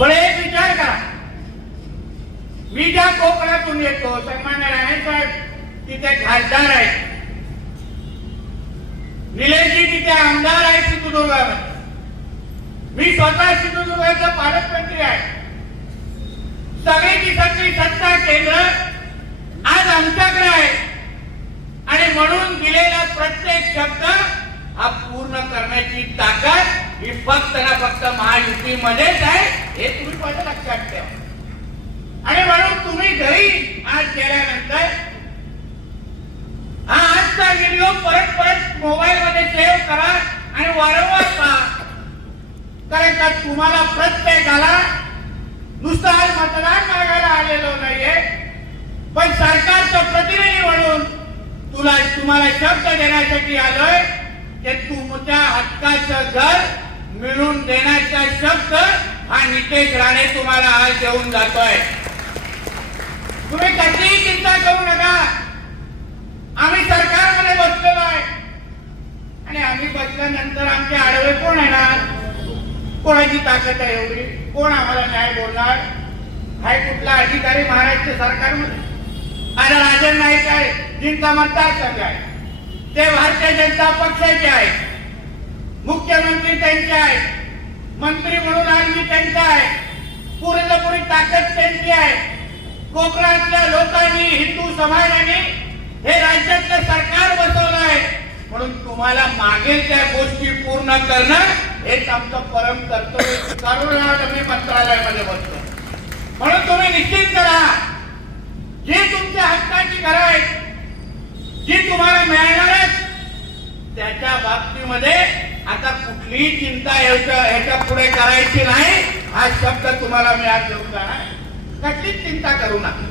पण एक विचार करा, मी ज्या कोकणातून येतो, सन्मान्य राणे साहेब तिथे खासदार आहेत, निलेशजी तिथे आमदार आहेत सिंधुदुर्गामध्ये, मी स्वतः सिंधुदुर्गाचा पालकमंत्री आहे. सगळी सत्ता केंद्र आज आमच्याकडे आहे आणि म्हणून दिलेला प्रत्येक शब्द हा पूर्ण करण्याची ताकद ही फक्त ना फक्त महायुतीमध्येच आहे, हे तुम्ही पहिलं लक्षात ठेवा. आणि म्हणून तुम्ही घरी आज गेल्यानंतर हा आजचा व्हिडिओ परत परत मोबाईल मध्ये सेव्ह करा आणि वारंवार पहा. कारण का तुम्हाला प्रत्येकाला नुसतं आज मतदान मागायला आलेलो नाहीये, पण सरकारचा प्रतिनिधी म्हणून तुम्हाला शब्द देण्यासाठी आलोय की तुमच्या हक्काचं घर मिळून देण्याचा शब्द हा नितेश राणे तुम्हाला आज देऊन जातोय. तुम्ही कसलीही चिंता करू नका. आम्ही सरकारमध्ये बसलेलो आहे आणि आम्ही बसल्यानंतर आमचे आडवे कोण येणार? कोणाची ताकद आहे एवढी? कोण आम्हाला न्याय बोलणार? हाय कुठला अधिकारी महाराष्ट्र सरकारमध्ये? आता राजन नाईक आहे, जिंका मतदारसंघ आहे, ते भारतीय जनता पक्षाचे आहेत, मुख्यमंत्री त्यांचे आहेत, मंत्री म्हणून आज मी त्यांचा आहे, पुरेपूरी ताकद त्यांची आहे. कोकणातल्या लोकांनी, हिंदू समाजाने हे राज्यातलं सरकार बसवलं आहे, म्हणून तुम्हाला मागेल त्या गोष्टी पूर्ण करणं हेच आमचं परम कर्तव्य करून आम्ही मंत्रालयामध्ये बसतो. म्हणून तुम्ही निश्चित करा, जी तुमच्या हक्काची घरं आहेत, जी तुम्हाला मिळणारच, त्याच्या बाबतीमध्ये आता कुठलीही चिंता ह्याच्या पुढे करायची नाही. हा शब्द तुम्हाला मी आज देऊन जाणार, कसलीच चिंता करू नका.